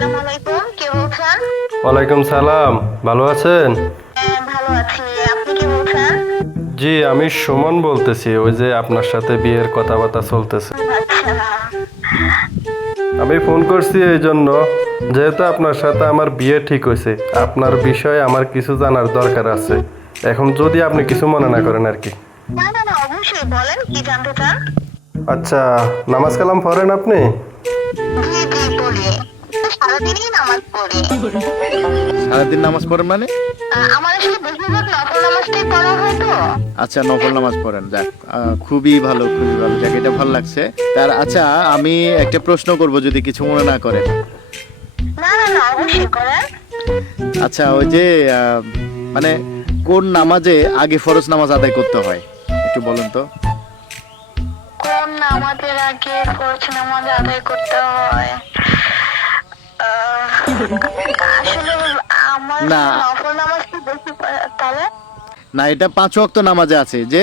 আসসালামু আলাইকুম, কে বলছেন? ওয়ালাইকুম সালাম। ভালো আছেন? হ্যাঁ, ভালো আছি। আপনি কে বলছেন? জি, আমি সুমন বলতেছি। ওই যে আপনার সাথে বিয়ের কথাবার্তা চলতেছে। আচ্ছা। আমি ফোন করছি এই জন্য, যেহেতু আপনার সাথে আমার বিয়ে ঠিক হয়েছে, আপনার বিষয়ে আমার কিছু জানার দরকার আছে। এখন যদি আপনি কিছু মনে না করেন আর কি। না না না, অবশ্যই বলেন, কি জানতে চান? আচ্ছা, নামাজ কালাম পড়েন আপনি? জি জি, পড়ি। সারাদিনই নামাজ পড়ি। সারাদিন নামাজ পড়েন মানে? আমার আসলে বেশিরভাগ নফল নামাজটাই পড়া হয় তো। আচ্ছা, নফল নামাজ পড়েন, যাক খুবই ভালো, খুবই ভালো, যাক এটা ভালো লাগছে। তার আচ্ছা, আমি একটা প্রশ্ন করব যদি কিছু মনে না করেন। না না না, অবশ্যই করেন। আচ্ছা, ওই যে মানে কোন নামাজে আগে ফরজ নামাজ আদায় করতে হয় একটু বলুন তো। কোন নামাজের আগে ফরজ নামাজ আদায় করতে হয়? আসলে আমার না নফল নামাজ কি বেশি তাহলে? না, এটা 5 ওয়াক্ত নামাজে আছে যে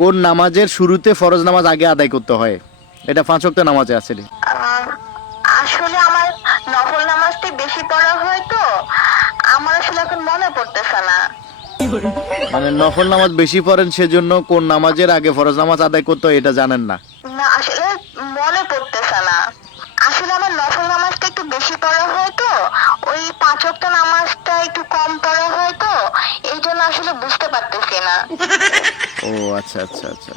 কোন নামাজের শুরুতে ফরজ নামাজ আগে আদায় করতে হয়, এটা 5 ওয়াক্ত নামাজে আছে রে। আসলে আমার নফল নামাজটাই বেশি পড়া হয় তো, আমার আসলে এখন মনে পড়তেছে না। মানে নফল নামাজ বেশি পড়েন সেজন্য কোন নামাজের আগে ফরজ নামাজ আদায় করতে হয় এটা জানেন না। না, আসলে মনে পড়তেছে না। আসলে আমার নফল নামাজটা একটু বেশি পড়া হয় তো, ওই 5 ওয়াক্ত নামাজটা একটু কম পড়া হয় তো, এই জন্য আসলে বুঝতে পারতেছি না। ও আচ্ছা আচ্ছা আচ্ছা।